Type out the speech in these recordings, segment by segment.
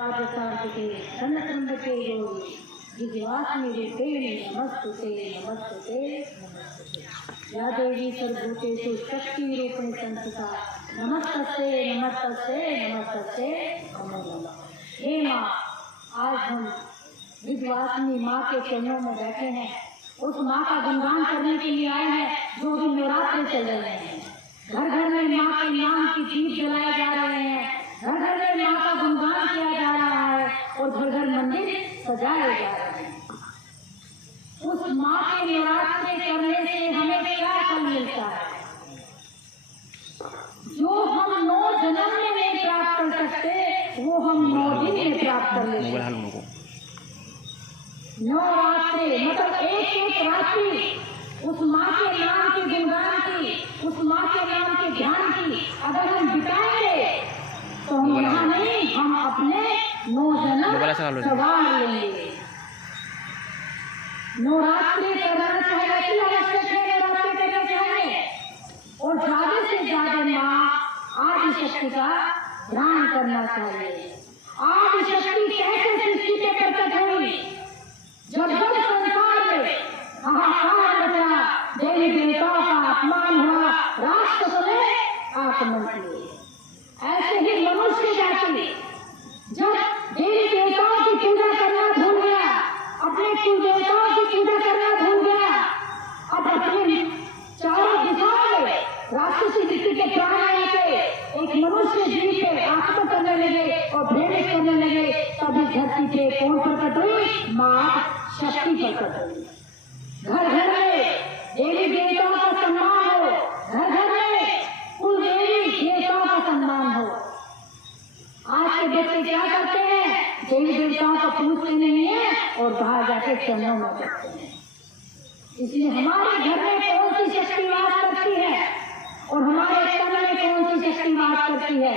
पादशान्तिके सन्नतम्बके योगी जिज्ञास्मिते नमस्तुते नमस्तुते नमस्तुते। या देवी सर्वभूतेषु शक्तिरूपिणी संस्थिता नमस्तस्ते नमस्तस्ते नमस्तस्ते नमो नमः। हे माँ, आज हम विद्यावासिनी माँ के चरणों में बैठे हैं। उस माँ का गुणगान करने के लिए आए हैं जो भी नवरात्र चल रहे हैं। घर घर में माँ के नाम की दीप जलाए जा रहे हैं, घर घर में माँ का गुणगान किया जा रहा है और घर घर मंदिर सजाए जा रहे हैं। उस माँ के नवरात्र करने से हमें क्या फल मिलता है? जो हम 9 जन्म में नहीं प्राप्त कर सकते वो हम 9 दिन में प्राप्त कर लेते हैं। नवरात्रि मतलब एक रात्रि उस माँ के नाम के गुणगान की, उस माँ के नाम के ध्यान की अगर हम बिताएंगे तो हम यहाँ नहीं, हम अपने 9 जन्म सवार लेंगे। नवरात्रि करना चाहिए, आवश्यक है नवरात्रि करना चाहिए और ज्यादा से ज्यादा माँ आदिशक्ति का ध्यान करना चाहिए। आदिशक्ति कैसे सृष्टि पे प्रकट हुई? जब संसार में हाहाकार मचा, देवी देवताओं का अपमान हुआ, राष्ट्र ने आक्रमण किए। ऐसे ही मनुष्य जाति जब देवी देवताओं की पूजा करना भूल गया, अपने कुल देवताओं की पूजा करना भूल गया, अब अपने चारों दिशाओं में राक्षसी वृत्ति के प्राण आके एक मनुष्य जीव पे आक्रमण करने लगे और भ्रमित करने लगे, तभी धरती पे कौन प्रकट हुई? माँ शक्ति प्रकट हुई। घर घर में देवी देवताओं का सम्मान हो, घर घर में कुल देवी देवताओं का सम्मान हो। आज के बच्चे क्या करते हैं? देवी देवताओं को पूछते नहीं है और बाहर जाके चरणों में बैठते हैं। इसलिए हमारे घर में कौन सी शक्ति वास करती है और हमारे तन में कौन सी शक्ति वास करती है,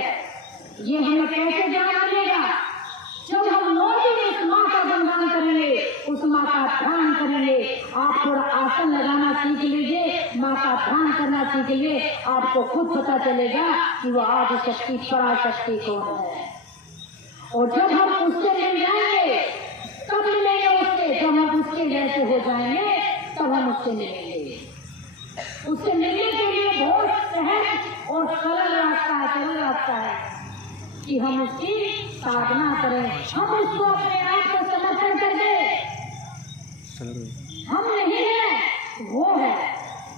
ये हमें कैसे जान मिलेगा? जब हम 9 दिन उस माँ का गुणगान करेंगे, उस माँ का ध्यान करेंगे। आप थोड़ा आसन लगाना सीख लीजिए, माँ का ध्यान करना सीख लीजिए, आपको खुद पता चलेगा कि वो आदिशक्ति पराशक्ति कौन है। और जब हम उससे मिल जाएंगे तब मिलेंगे उससे, जब हम उसके जैसे हो जाएंगे तब हम उससे मिलेंगे। उससे मिलने के लिए बहुत सहज और सरल रास्ता है कि हम उसकी साधना करें, हम उसको अपने आप को समर्पण कर दें। हम नहीं है, वो है।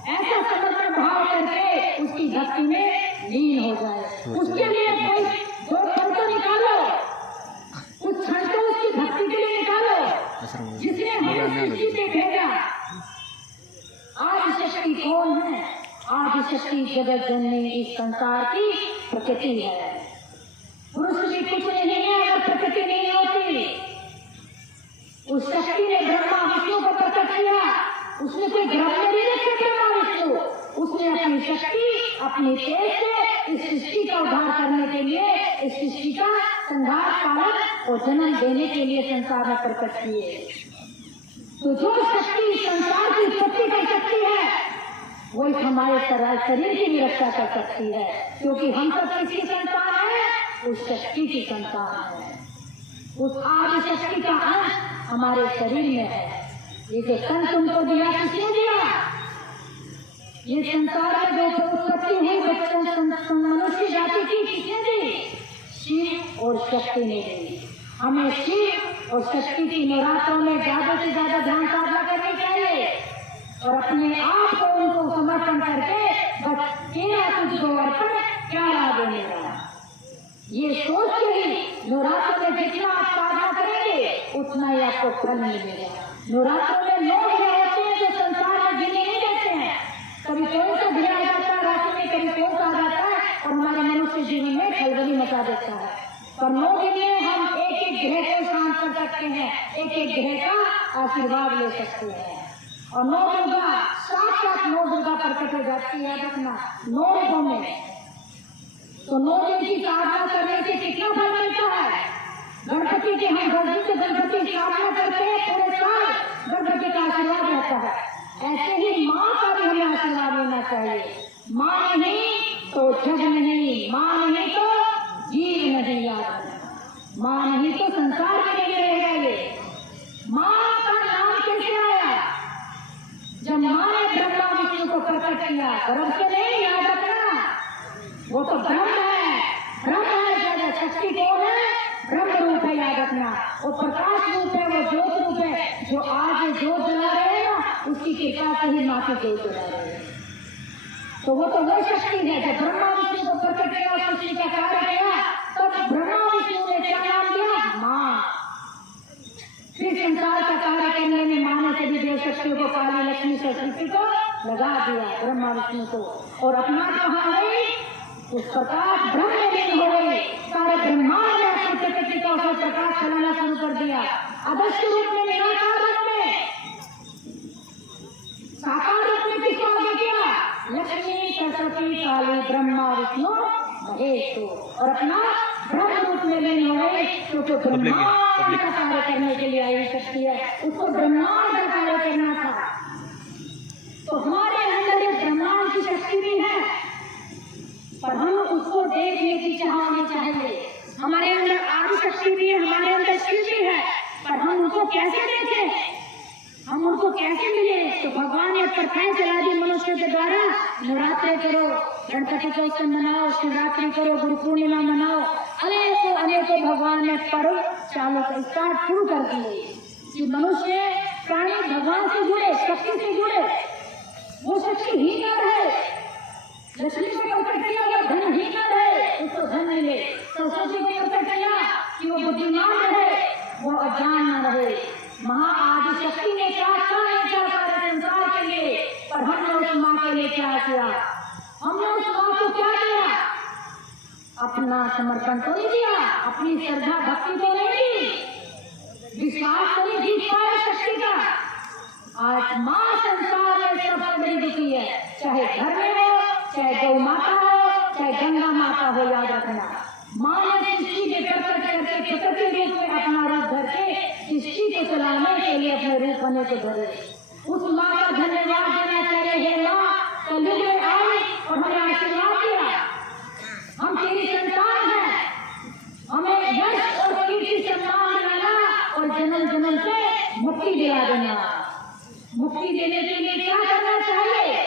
ऐसा समर्पण भाव करके उसकी भक्ति में लीन हो जाए। उसके लिए कोई 2 क्षण तो निकालो, उस क्षण को उसकी भक्ति के लिए निकालो जिसने हमें सृष्टि पे भेजा। आदिशक्ति कौन है? आदिशक्ति जगत जननी इस संसार की प्रकृति है। पुरुष भी कुछ नहीं है अगर प्रकृति नहीं होती। उस शक्ति ने ब्रह्मा विष्णु को प्रकट किया, उसने कोई ग्रह में नहीं रखे ब्रह्मा विष्णु, उसने अपनी शक्ति अपने तेज से इस सृष्टि का उद्धार करने के लिए, इस सृष्टि का संहार पालन और जन्म देने के लिए संसार में प्रकट किए। तो जो शक्ति संसार की उत्पत्ति कर सकती है वो हमारे शरीर की भी रक्षा कर सकती है, क्योंकि हम सब किसकी संतान है? उस शक्ति की संतान है। उस आदिशक्ति का अंश हमारे शरीर में है। ये जो तन तुमको दिया किसने दिया? ये संसार में जो उत्पत्ति हुई बच्चों मनुष्य जाति की किसने दी? शिव और शक्ति ने दी। हमें शिव और शक्ति की नवरात्रों में ज्यादा से ज्यादा ध्यान साधना करनी चाहिए और अपने आप को उनको समर्पण करके बस तेरा तुझको अर्पण क्या लाभ मिलेगा, ये सोच के ही नवरात्र में जितना आप साधना करेंगे उतना ही आपको फल मिलेगा। नवरात्र में लोग होते हैं जो संसार में जीने नहीं देते हैं। कभी कौन सा गिरा जाता है रात्रि में, कभी कौन सा आ जाता है और हमारे मनुष्य जीवन में खलबली मचा देता है। पर 9 दिन में हम एक ग्रह को शांत कर सकते हैं, एक ग्रह का आशीर्वाद ले सकते हैं। और 9 दुर्गा साक्षात 9 दुर्गा प्रकट हो जाती है अपना 9 रूपों में। तो 9 दिन की साधना करने से कितना फल मिलता है? गणपति के हम 10 दिन से गणपति की साधना करते हैं, पूरे साल गणपति का आशीर्वाद रहता है। ऐसे ही माँ का भी हमें आशीर्वाद लेना चाहिए। माँ नहीं तो जग नहीं, माँ नहीं तो जीव नहीं। याद माँ नहीं तो संसार के लिए रहेगा ये। माँ का नाम कैसे आया? जब माँ ने ब्रह्मा विष्णु को प्रकट किया, गर्भ से नहीं, याद रखना, वो तो ब्रह्म है, ब्रह्म है। ज्यादा शक्ति कौन है? ब्रह्म रूप है, याद रखना। वो प्रकाश रूप है, वो ज्योत रूप है। जो आज ज्योत जला रहे हैं ना, उसकी कृपा से ही माँ की ज्योत जला रहे हैं। तो वो तो वही शक्ति है। जब ब्रह्मा विष्णु को प्रकट किया, सृष्टि का कार्य किया, तब ब्रह्मा विष्णु ने क्या नाम दिया? माँ। फिर संसार का कार्य करने में माँ ने सभी देव शक्तियों को, काली, लक्ष्मी, सरस्वती को लगा दिया, ब्रह्मा विष्णु को, और अपना कहा गई उस प्रकाश ब्रह्म में लीन हो गई। सारे ब्रह्मांड में अपनी प्रकृति का उसे प्रकाश फैलाना शुरू कर दिया। आदर्श रूप में, निराकार रूप में, साकार रूप में किसको आगे किया? लक्ष्मी, सरस्वती, काली, ब्रह्मा, विष्णु, महेश को, और अपना ब्रह्म रूप में लीन हो गए। क्योंकि ब्रह्मांड का कार्य करने के लिए आई शक्ति है, उसको ब्रह्मांड का कार्य करना था। तो हमारे अंदर एक ब्रह्मांड की शक्ति भी है, पर हम उसको देखने की चाह होनी चाहिए। हमारे अंदर आदि शक्ति भी है, हमारे अंदर शिव भी है, पर हम उनको कैसे देखें, हम उनको कैसे मिले? तो भगवान ने प्रथाएं चला दी मनुष्य के द्वारा। नवरात्रि करो, गणपति का उत्सव मनाओ, शिवरात्रि करो, गुरु पूर्णिमा मनाओ, अनेकों भगवान ने पर्व स्टार्ट शुरू कर दिए कि मनुष्य प्राणी भगवान से जुड़े, शक्ति से जुड़े। वो शक्ति ही न रहे, लक्ष्मी को प्रकट किया अगर धन ही न रहे, उसको धन मिले। सरस्वती को प्रकट किया कि वो बुद्धिमान रहे, वो अज्ञान न रहे। महाआदि शक्ति ने क्या कार्य संसार के लिए, पर हमने उस माँ के लिए क्या किया? हमने उस माँ को क्या किया? अपना समर्पण तो नहीं दिया, अपनी श्रद्धा भक्ति तो नहीं दी, विश्वास तो नहीं जीत पाए शक्ति का। आज माँ संसार में सबसे बड़ी दुखी है, चाहे घर में हो, चाहे गौ माता हो, चाहे गंगा माता हो, याद रखना। माँ ने सृष्टि के प्रकट करके प्रकृति रूप में अपना रूप धर के सृष्टि को चलाने के लिए अपने रूप होने को धरे। उस माँ का धन्यवाद देना चाहिए। हे माँ, कलयुग में आई और हमें आशीर्वाद दिया, हम तेरी संतान हैं, हमें यश और कीर्ति सम्मान दिलाना और जन्म जन्म से मुक्ति दिला देना। मुक्ति देने के लिए क्या करना चाहिए?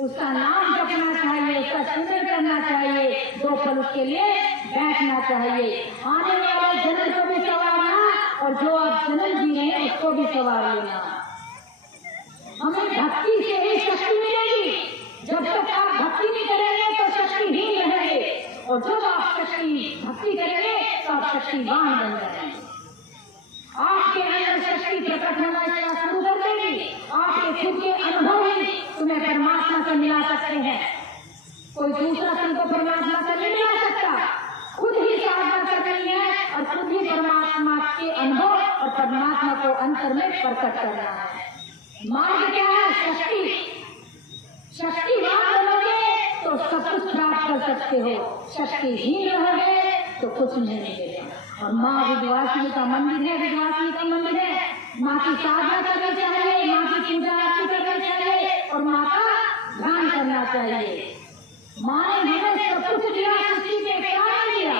उसका नाम जपना चाहिए, उसका चिंतन करना चाहिए, दो पल उसके लिए बैठना चाहिए। आने वाले जन्म को भी संवारना और जो आप जन्म जी रहे हैं उसको भी संवार लेना। हमें भक्ति से ही शक्ति मिलेगी। जब तक आप भक्ति नहीं करेंगे तो शक्तिहीन रहेंगे, और जब आप भक्ति करेंगे तो आप शक्तिवान बन जाएंगे। आपके अंदर शक्ति प्रकट होना शुरू कर देगी। आपके खुद के अनुभव ही तुम्हें परमात्मा से मिला सकते हैं। कोई दूसरा तुमको परमात्मा से नहीं मिला सकता। खुद ही साधना करनी है और खुद ही परमात्मा के अनुभव और परमात्मा को अंतर में प्रकट करना है। मार्ग क्या है? शक्ति। शक्तिवान बनोगे तो सब कुछ प्राप्त कर सकते हो, शक्तिहीन रहोगे तो कुछ नहीं मिलेगा। और माँ विंध्यवासिनी का मंदिर है, विंध्यवासिनी का मंदिर है। माँ की साधना करनी चाहिए, माँ की पूजा आरती करनी चाहिए और माँ का ध्यान करना चाहिए। माँ ने हमें सब कुछ दिया, सृष्टि में क्या नहीं दिया?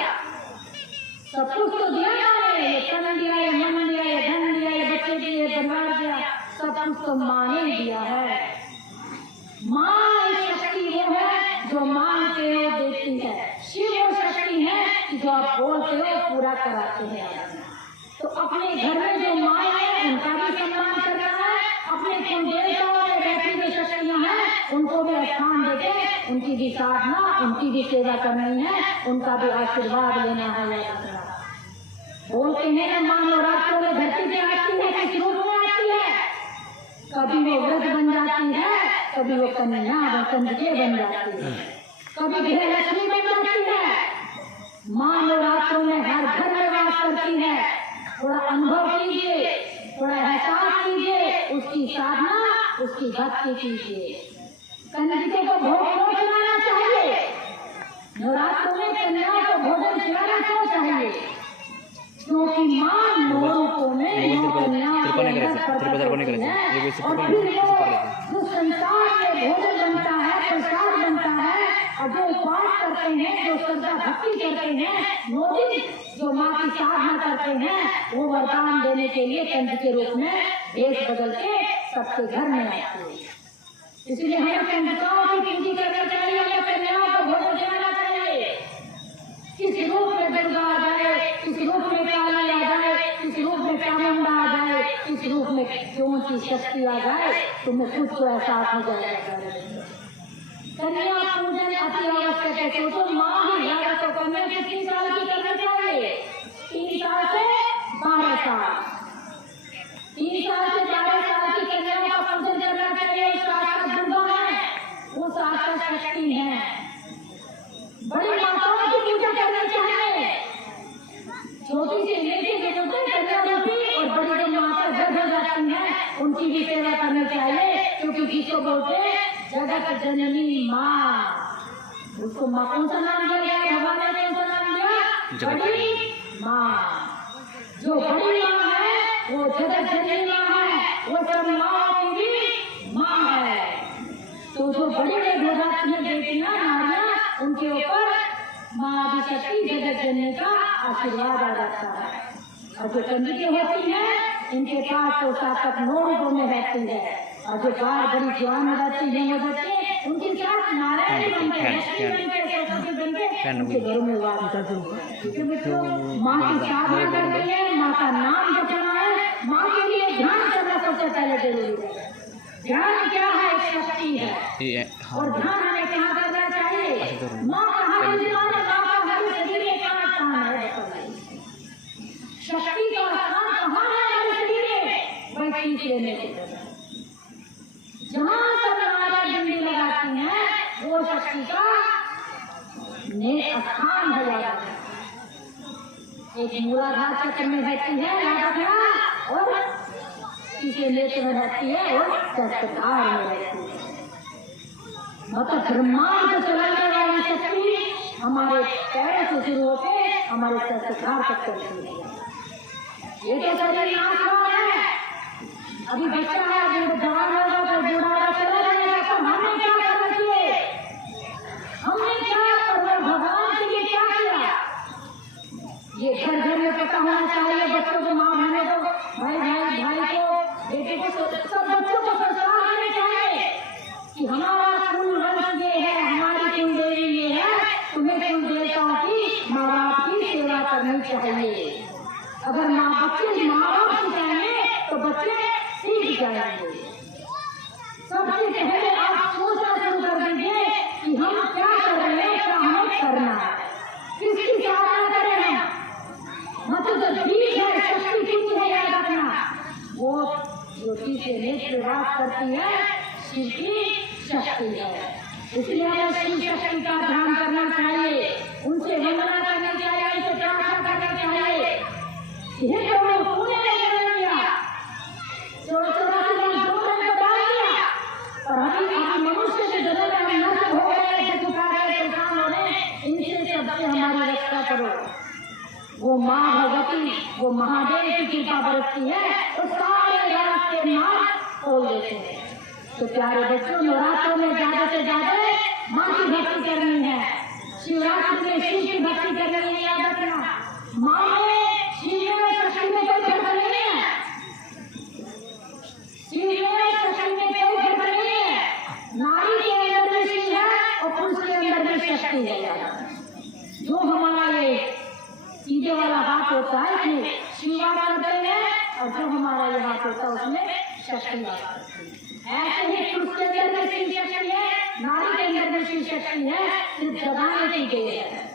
सब कुछ तो दिया है, ये तन दिया, ये मन दिया, ये धन दिया, ये बच्चे दिए, परिवार दिया, सब कुछ तो माँ ने दिया है। माँ एक शक्ति वो है जो मांगते हो देती है। शिव वो शक्ति है जो आप बोलते हो पूरा कराते हैं। तो अपने घर में जो माँ है उनका भी सम्मान करना है, अपने कुलदेवताओं में बैठी जो शक्तियाँ हैं उनको भी स्थान देके उनकी भी साधना, उनकी भी सेवा करनी है, उनका भी आशीर्वाद लेना है। बोलते हैं ना माँ नवरात्रों में धरती पे आती है, किस रूप में आती है? कभी वो व्रत बन जाती है, कभी वो कन्या कंजके बन जाती है, कभी गृह लक्ष्मी बन जाती है। माँ नवरात्रों में हर घर में वास करती है। थोड़ा अनुभव कीजिए, थोड़ा एहसास कीजिए, उसकी साधना, उसकी भक्ति कीजिए। कंजके को भोजन खिलाना चाहिए। नवरात्रों में कन्याओं को भोजन खिलाना क्यों चाहिए? क्योंकि माँ नौ रूपों में नौ कन्याओं के अंदर प्रकट होती है। और फिर वो जो संसार में भोजन बनता है, प्रसाद बनता है, और जो उपवास करते हैं, जो श्रद्धा भक्ति करते हैं, मोदी जो माँ की साधना करते हैं, वो वरदान देने के लिए कंठ के रूप में वेश बदल के सबके घर में आते हैं। इसलिए हमें कंजकाओं की पूजा करना चाहिए, हमें कन्याओं को भोजन देना चाहिए। किस रूप में दुर्गा आ जाए, किस रूप में काली आ जाए, किस रूप में चामुंडा आ जाए, किस रूप में क्यों की शक्ति आ जाए, तुम्हें खुद को एहसास हो जाएगा। कन्या पूजन अति आवश्यक है। तो माँ ही घर तो कन्या कितनी साल की करना चाहिए? 3 साल से 12 साल। 3 साल से 12 साल की कन्याओं का पूजन करना चाहिए। साक्षात दुर्गा है, वो साक्षात शक्ति है। बड़ी माताओं की पूजा करनी चाहिए। छोटी से लेके जो होते हैं कन्या रूपी और बड़ी जो माता गर्भ हो जाती है, उनकी भी सेवा करनी चाहिए। क्योंकि जिसको बोलते हैं जगत जननी माँ, उसको माँ कौन सा नाम दिया गया? भगवान ने कौन सा नाम दिया? बड़ी माँ। जो बड़ी माँ है वो जगत जननी माँ है, वो सब माँ की भी माँ है। तो जो बड़ी हो जाती है बेटियां, नारियां, उनके ऊपर माँ आदिशक्ति जगत जननी का आशीर्वाद आ जाता है। और जो कंजकें होती है, इनके पास तो सात 9 रूपों में रहती है। और जो बार बड़ी जवान हो जाती है, उनके साथ नारायण बनते हैं, सरस्वती बनते, उनके घरों में वास करते हैं। माँ की साधना करनी है, माँ का नाम जपना है, माँ के लिए ध्यान करना सबसे पहले जरूरी है। ध्यान क्या है? शक्ति है। और ध्यान हमें कहाँ करना चाहिए? माँ का हर विद्वान है, माँ का हर शरीर में कहाँ स्थान है? शक्ति का स्थान कहाँ है हमारे शरीर में? वही चीज लेने के लिए जहाँ सब हमारा डंडी लगाती है, वो शक्ति का स्थान हो जाता है। एक मूलाधार चक्र में रहती है राधा, और किसी नेत्र में रहती है, और सहस्त्रधार में रहती है। मतलब ब्रह्मांड को चलाने वाली शक्ति हमारे पैरों से शुरू होकर हमारे सहस्त्रधार तक चलती है। ये तो शरीर आसमान है। अभी बच्चा है, जवान होगा तो बूढ़ा चला जाएगा। तो हमने क्या करना चाहिए? हमने क्या करना? भगवान के लिए क्या किया? ये घर घर में पता होना चाहिए। बच्चों को, माँ बहनों को, भाई को, बेटे को, सब बच्चों को संस्कार देने चाहिए कि हमारा कुल वंश ये है, हमारी कुल देवी ये है, तुम्हें कुल देवताओं की, माँ बाप की सेवा करनी चाहिए। अगर माँ बाप सिखाएंगे तो बच्चे सीख जाएंगे। सबसे पहले आप सोचना शुरू कर दीजिए कि हम क्या कर रहे हैं, क्या हमें करना है, किसकी साधना करें हम। मतलब जो बीज है, शक्ति कुछ है, याद रखना, वो ज्योति से नेत्र वास करती है, शिव की शक्ति है। इसलिए हमें शिव शक्ति का ध्यान करना चाहिए, उनसे वंदना करनी चाहिए, उनसे प्रार्थना करनी चाहिए। यह तो मैं पूरे नहीं किया, 84 में 2 रन को डाल दिया, और अभी मनुष्य के जन्म में हम नष्ट हो गए, दुखा गए, परेशान हो रहे, इनसे सबसे हमारी रक्षा करो। वो माँ भगवती, वो महादेव की कृपा बरसती है, तो सारे रास्ते मार्ग खोल देते हैं। तो प्यारे बच्चों, नवरात्रों में ज्यादा से ज्यादा माँ की भक्ति करनी है। शिवरात्रि में शिव की भक्ति करनी है, याद रखना। माँ में, शिव में, शक्ति में कोई फर्क नहीं है। शिव में, शक्ति में कोई फर्क नहीं है। नारी के अंदर में शिव है और पुरुष के अंदर में शक्ति है। जो हमारा ये सीधे वाला हाथ होता है, इसमें शिव वास करते हैं, और जो हमारा ये हाथ होता है उसमें शक्ति वास करते हैं। ऐसे ही पुरुष के अंदर में शिव शक्ति है, नारी के अंदर में शिव शक्ति है। सिर्फ जगाने की देर है,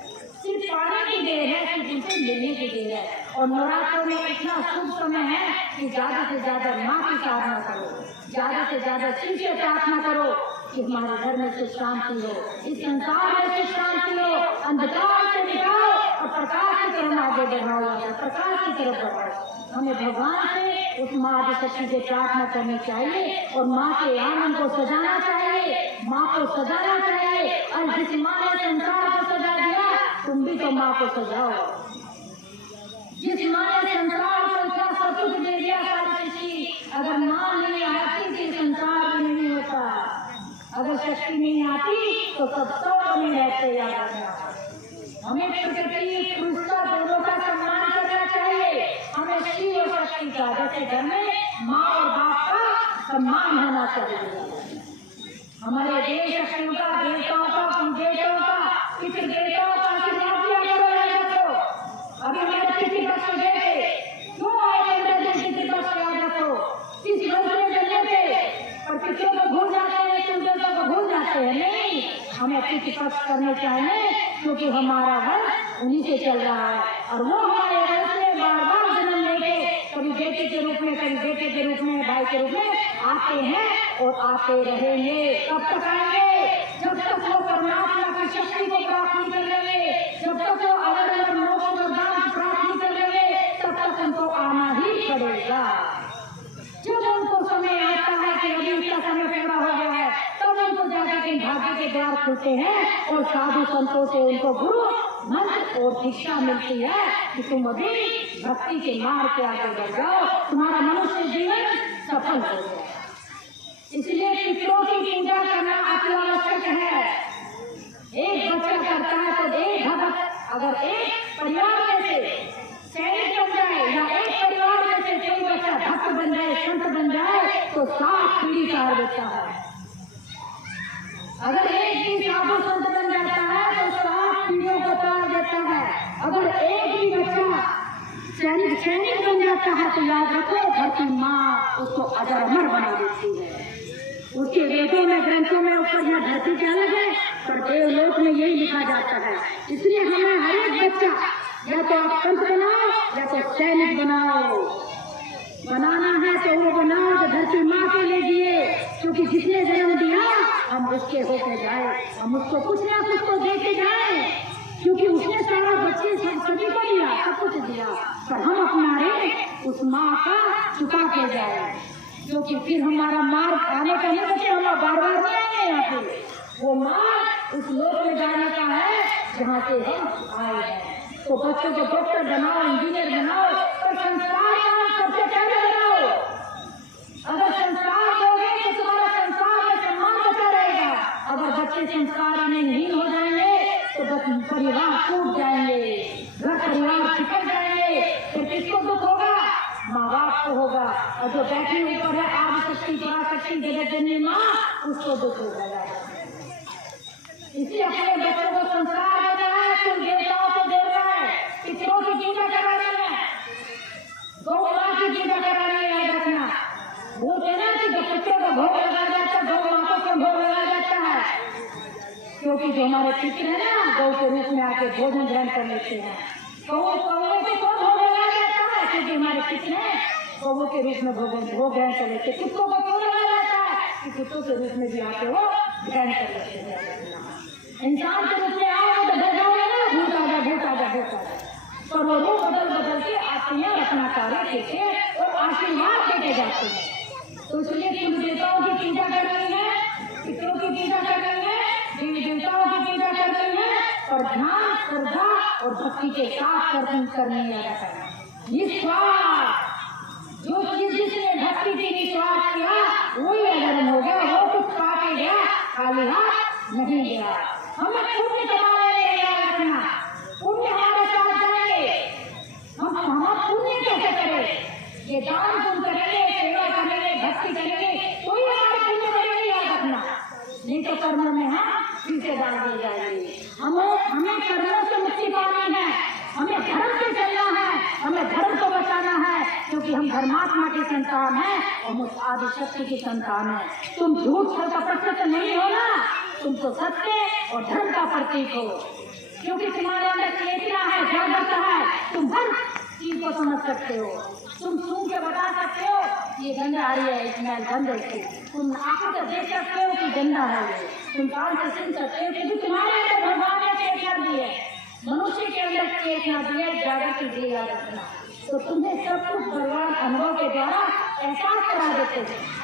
सिर्फ पाने की देर है, सिर्फ उनसे मिलने की देर है। और नवरात्रों में इतना शुभ समय है कि ज्यादा से ज्यादा माँ की साधना करो, ज्यादा से ज्यादा शिव से प्रार्थना करो कि हमारे घर में सुख शांति हो, इस संसार में सुख शांति हो, अंधकार से निकालो और प्रकाश की तरफ आगे बढ़ाओ, प्रकाश की तरफ बढ़ाओ। हमें भगवान से, उस माँ आदिशक्ति से प्रार्थना करनी चाहिए, और माँ के आनंद को सजाना चाहिए, माँ को सजाना चाहिए। और जिस माँ ने संसार को सजा दिया, तुम भी तो माँ को सजाओ। जिस माँ ने संसार को इतना सब कुछ दे दिया, सारी सृष्टि, अगर माँ नहीं आती तो संसार भी नहीं होता। अगर शक्ति नहीं आती तो सब लोग नहीं रहते, याद रखना। हमें प्रकृति पुरुषता दोनों का सम्मान करना चाहिए। हमें शिव और शक्ति का, जैसे घर में माँ और बाप का सम्मान होना चाहिए। हमारे देश शक्तियों का, देवताओं का, देवताओं का, पितृ देवताओं का आशीर्वाद दिया करो। अभी हमारे पितृपक्ष में गए थे, क्यों आए पितृपक्ष याद रखो, किस वंश में जन्मे थे, और पितरों को भूल जाते हैं, देवताओं को भूल जाते हैं। नहीं, हमें पितृपक्ष करने चाहिए, क्योंकि हमारा वंश उन्हीं से चल रहा है, और वो हमारे वंश में बार बार जन्म लेके कभी बेटे के रूप में, कभी बेटे के रूप में, भाई के रूप में आते हैं और आते रहेंगे। कब तक आएंगे? जब तक वो परमात्मा की शक्ति को प्राप्त नहीं कर लेंगे, जब तक वो अलग अलग मोक्ष और दान प्राप्त नहीं कर लेंगे, तब तक उनको आना ही पड़ेगा। जब उनको समय आता है कि अभी उसका समय पूरा हो गया है, तब उनको जाकर के भाग्य के द्वार खुलते हैं और साधु संतों से उनको गुरु मंत्र और दीक्षा मिलती है कि तुम अभी भक्ति के मार्ग पे आगे बढ़ जाओ, तुम्हारा मनुष्य जीवन सफल हो जाए। इसलिए पितरों की पूजा करना अति आवश्यक है। एक बच्चा करता है तो एक भक्त, अगर एक परिवार में से सैनिक बन जाए या एक परिवार में से कोई बच्चा भक्त बन जाए, संत बन जाए, तो 7 पीढ़ी पार देता है। अगर एक भी साधु संत बन जाता है तो 7 पीढ़ियों को पार देता है। अगर एक भी बच्चा सैनिक बन जाता है तो याद रखो, धरती माँ उसको अजर अमर बना देती है। उसके वेदों में, ग्रंथों में ऊपर यह धरती के अलग है, पर देवलोक में यही लिखा जाता है। इसलिए हमें हर एक बच्चा या तो आप संत बनाओ या तो सैनिक बनाओ। बनाना है तो वो बनाओ जो धरती माँ के लिए दिए, क्योंकि जिसने जन्म दिया हम उसके होके जाए, हम उसको कुछ ना कुछ तो देके जाए, क्योंकि उसने सारा बच्चे सभी को दिया, सब कुछ दिया, पर हम अपना रे उस माँ का चुका के जाए, क्योंकि फिर हमारा मार्ग आने का नहीं बचे, हम बार बार नहीं आएंगे यहाँ पे। वो मार्ग उस लोक में जाने का है जहाँ से हम आए हैं। तो बच्चों को डॉक्टर बनाओ, इंजीनियर बनाओ, पर संस्कार सबसे पहले बनाओ। अगर संस्कार दोगे तो तुम्हारा संसार में सम्मान बचा रहेगा। अगर बच्चे संस्कार में नहीं हो जाएंगे तो परिवार टूट जाएंगे, घर परिवार बिखर जाएंगे। फिर किसको दुख होगा? माँ बाप को होगा, और जो बैठी ऊपर है आदि शक्ति, पराशक्ति, जगत जननी माँ, उसको दुख होगा। इसलिए अपने बच्चों को संस्कार देना है, तुम देवताओं को देना है, पितरों की पूजा करानी है, गौ माँ की पूजा करानी है। याद रखना, वो कहना कि जब पितरों का भोग लगाया जाता है, गौ माता को भोग लगाया जाता है, क्योंकि जो हमारे पितर है ना, गौ के रूप में आके भोजन ग्रहण कर लेते हैं। कौवे को भोग लगाया जाता है, क्योंकि हमारे पितर है, कौवों के रूप में भोग ग्रहण कर लेते हैं। कुत्तों को क्यों लगाया जाता है? कि कुत्तों के रूप में भी आके वो ग्रहण कर लेते हैं। इंसान के रूप में आओगे तो डर जाओगे ना, भूत आ जा, पर वो रूप बदल के आते हैं, अपना कार्य देते हैं और आशीर्वाद देके जाते हैं। तो इसलिए कुल देवताओं की पूजा करनी है, पितरों की पूजा करनी है, देवी देवताओं की पूजा करनी है, और ध्यान, श्रद्धा और भक्ति के साथ करनी है। निस्वार्थ, जो चीज जिसने भक्ति की निस्वार्थ किया वही अधर्म हो गया, वो कुछ पाके गया, खाली हाथ नहीं गया। हमें पुण्य कमाने रखना, पुण्य हमारे साथ जाएंगे। हम पुण्य कैसे करें? ये दान तुम करेंगे, सेवा करेंगे, भक्ति करेंगे, तो ही हमारे पुण्य करेंगे। याद रखना, नहीं तो कर्मों में हम फिर से डाल दिए जाएंगे। हमें कर्मों से मुक्ति पानी है, हमें धर्म पे चलना है, हमें धर्म को बचाना है, क्योंकि हम धर्मात्मा की संतान हैं और उस आदि शक्ति की संतान है। तुम झूठ छल कपट से नहीं हो ना, तुम तो सत्य और धर्म का प्रतीक हो, क्योंकि तुम्हारे अंदर चेतना है, जागृत है, तुम हर चीज को समझ सकते हो। तुम सुन के बता सकते हो ये गंदा आ रही है, इसमें गंद है, तुम आंखों से देख सकते हो कि गंदा है ये, तुम कान से सुन सकते हो, क्योंकि तुम्हारे अंदर भगवान ने चेतना दी है, मनुष्य के अंदर चेतना दी है, जागृति दी। याद रखना, तो तुम्हें सब कुछ भगवान अनुभव के द्वारा एहसास करा देते हैं।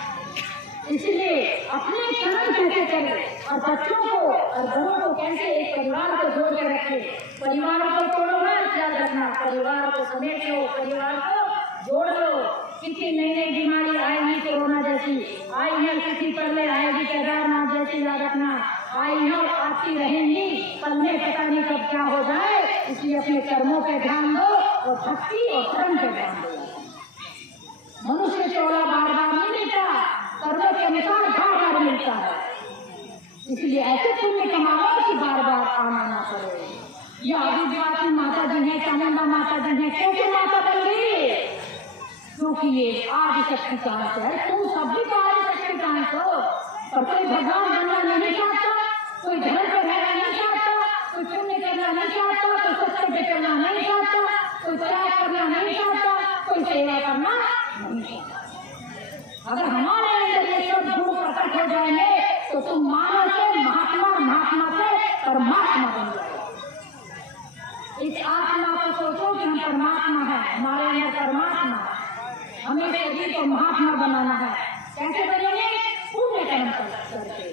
इसलिए अपने कर्म कैसे करें और बच्चों को और घरों को कैसे, एक परिवार को जोड़ कर रखें। परिवार को तोड़ो ना, याद रखना, परिवार को समेट लो, परिवार को जोड़ लो। कितनी नई नई बीमारी आएगी, कोरोना जैसी आई है, किसी पहले आएगी, केदारनाथ जैसी। याद रखना, आई हैं और आती रहेंगी, कल में पता नहीं कब क्या हो जाए। इसलिए अपने कर्मों पे ध्यान दो और भक्ति और धर्म पे ध्यान दो। मनुष्य चौड़ा बार बार नहीं मिलता, कर्मों के अनुसार बार बार मिलता है। इसलिए ऐसे पुण्य कमाओ कि बार बार आना ना पड़े। ये आदिवासी माता जी है, चामुंडा माता जी है, कैसे माता बन गई? क्योंकि ये आदिशक्ति कांत है। तुम सब भी तो आदिशक्ति कांत हो। पर कोई भगवान बनना नहीं चाहता, कोई धर्म पर रहना नहीं चाहता, कोई पुण्य करना नहीं चाहता, कोई सत्य पे चलना नहीं चाहता, कोई त्याग करना नहीं चाहता, कोई सेवा करना नहीं चाहता। अगर हमारे अंदर ये सब गुण प्रकट हो जाएंगे तो तुम मानव से महात्मा, महात्मा से परमात्मा बन जाओगे। इस आत्मा को सोचो कि हम परमात्मा है, हमारे अंदर परमात्मा है। हमें शरीर को महात्मा बनाना है। कैसे बनेंगे? पुण्य कर्म करके,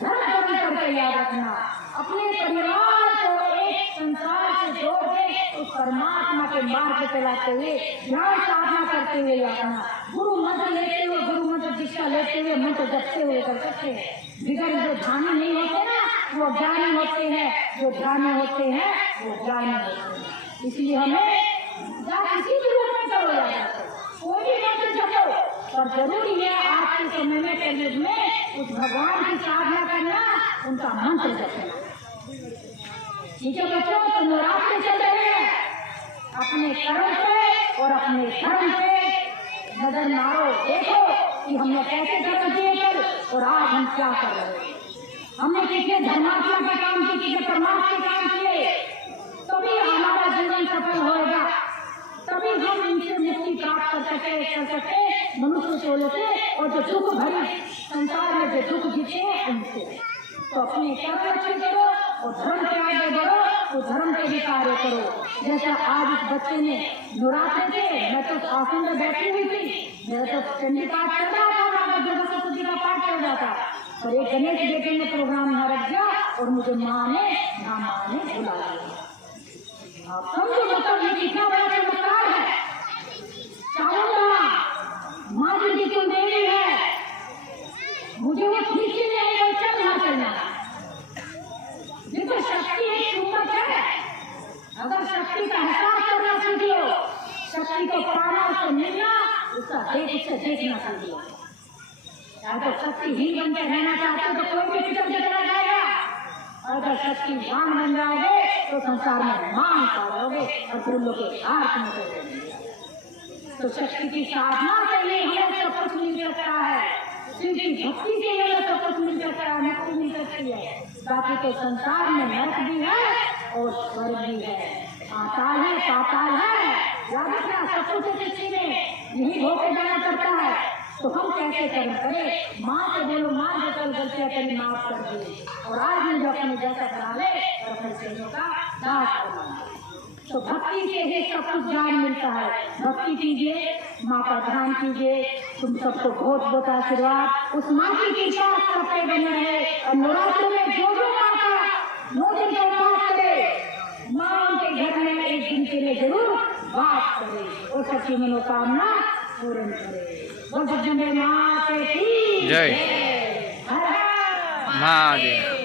धर्म कर्म करके। याद रखना, अपने परिवार को एक संसार से जोड़ के उस परमात्मा के मार्ग पे चलाते हुए, ध्यान साधना करते हुए रखना। गुरु मंत्र लेते हुए, गुरु मंत्र दीक्षा लेते हुए, मंत्र जपते हुए कर सकते हैं। बिगड़ जो ध्यानी नहीं होते ना, वो ज्ञानी होते हैं। जो ध्यानी होते हैं वो ज्ञानी होते हैं। इसलिए हमें किसी भी रूप में करो, याद कोई भी मंत्र जपो, पर जरूरी है आज के समय में कलयुग में उस भगवान की साधना करना, उनका मंत्र जपना। ठीक है बच्चों, तो नवरात्र चल रहे हैं। अपने कर्म पे और अपने धर्म पे नजर मारो, देखो कि हमने कैसे कर्म किए कल और आज हम क्या कर रहे हैं। हमने कितने धर्मात्मा के काम किए, कितने परमात्मा के काम किए, तभी हमारा जीवन सफल होएगा। तभी हम इनसे मुक्ति प्राप्त कर सके मनुष्य चोले से, और जो दुख भरी संसार में जो दुख जीते हैं उनसे। तो अपने कर्म अच्छे करो और धर्म के आगे बढ़ो, तो धर्म के भी कार्य करो। जैसा आज इस बच्चे ने नवरात्रे थे, मैं तो आसन में बैठी हुई थी, मेरा तो चंडी पाठ चल रहा था, दुर्गा सप्तशती का पाठ चल रहा था, और एक गणेश बेटे ने प्रोग्राम यहाँ रख दिया और मुझे माँ ने बुला लिया। आप समझो मतलब ये कितना बड़ा चमत्कार है। चामुंडा माँ जी की कोई देवी है, मुझे वो खींची नहीं गई, चलना चलना। देखो शक्ति एक चुंबक है। अगर शक्ति का एहसास करना सीख लो, शक्ति को पाना, उससे मिलना, उसका उससे देखना सीख लो। अगर शक्तिहीन बन के रहना चाहते हो तो कोई भी पितर चला जाएगा। अगर शक्तिवान बन जाओगे तो संसार में मान पाओगे और फिर लोग के हाथ में करोगे। तो शक्ति की साधना से ही हमें सब कुछ मिल सकता है। शिव की भक्ति से हमें सब कुछ मिल सकता है, मुक्ति मिल सकती है। बाकी तो संसार में नरक भी है और स्वर्ग भी है, पाताल है, पाताल है। याद रखना, सब कुछ किसी में यही होके जाना पड़ता है। तो हम कैसे कर्म करें? माँ से बोलो, माँ जो कल गलतियाँ करी माफ कर दे, और आज में जो अपने जैसा करा ले और अपने चीजों का नाश करना। तो भक्ति से ही सब कुछ ज्ञान मिलता है। भक्ति कीजिए, माँ का ध्यान कीजिए। तुम सबको बहुत बहुत आशीर्वाद। उस माँ की कृपा सब पे बने रहे। और नवरात्र में जो माँ का 9 दिन का उपवास करे, माँ उनके घर में एक दिन के लिए जरूर वास करे और सबकी मनोकामना पूर्ण करे। बोल जय माँ की जय। हर हर महादेव।